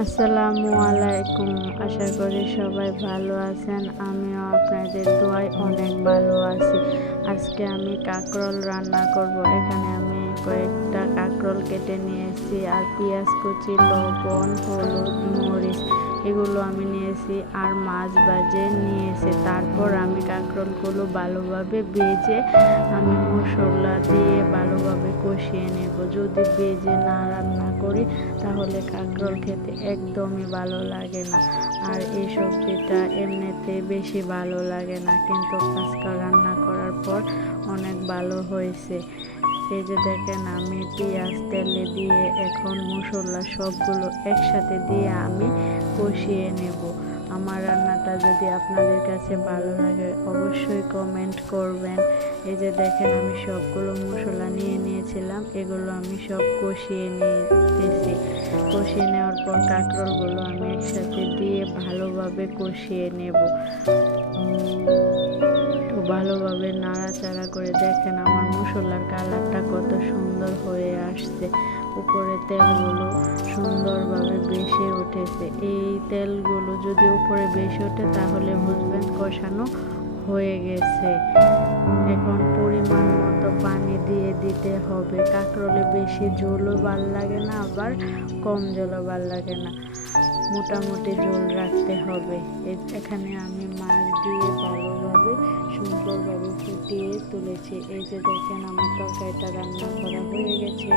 আসসালামু আলাইকুম। আশা করি সবাই ভালো আছেন। আমিও আপনাদের দোয়ায় অনেক ভালো আছি। আজকে আমি কাঁকরোল রান্না করব। এখানে আমি কয়েকটা কাঁকরোল কেটে নিয়েছি, আর পেঁয়াজ কুচি, লবণ, হলুদ, মরিচ এগুলো আমি নিয়েছি, আর মাছ ভাজে নিয়েছি। তারপর আমি কাঁকরোলগুলো ভালোভাবে ভেজে আমি মশলা দিয়ে ভালোভাবে কষিয়ে নেব। যদি ভেজে না রান্না করি তাহলে কাঁকরোল খেতে একদমই ভালো লাগে না, আর এই সবজিটা এমনিতে বেশি ভালো লাগে না, কিন্তু আজকে রান্না করার পর অনেক ভালো হয়েছে। এই যে দেখেন, আমি পেঁয়াজ তেলে দিয়ে এখন মশলা সবগুলো একসাথে দিয়ে আমি কষিয়ে নেব। আমার রান্নাটা যদি আপনাদের কাছে ভালো লাগে অবশ্যই কমেন্ট করবেন। এই যে দেখেন, আমি সবগুলো মশলা নিয়ে নিয়েছিলাম, এগুলো আমি সব কষিয়ে নিতেছি। কষিয়ে নেওয়ার পর কাঁকরোলগুলো আমি একসাথে দিয়ে ভালোভাবে কষিয়ে নেব। তো ভালোভাবে নাড়াচাড়া করে দেখেন আমার মশলার কালারটা কত সুন্দর হয়ে আসছে। উপরে তেলগুলো সুন্দরভাবে ভেসে উঠেছে। এই তেলগুলো যদি উপরে ভেসে ওঠে তাহলে বুঝবেন কষানো হয়ে গেছে। এখন পরিমাণ মতো পানি দিয়ে দিতে হবে। কাঁকরোলে বেশি ঝোলও ভাল লাগে না, আবার কম ঝোলও ভাল লাগে না, মোটামুটি ঝোল রাখতে হবে। এখানে আমি মাছ দিয়ে ভালোভাবে সুন্দরভাবে ফুটিয়ে তুলেছি। এই যে দেখেন, আমার তরকারিটা রান্না করা হয়ে গেছে।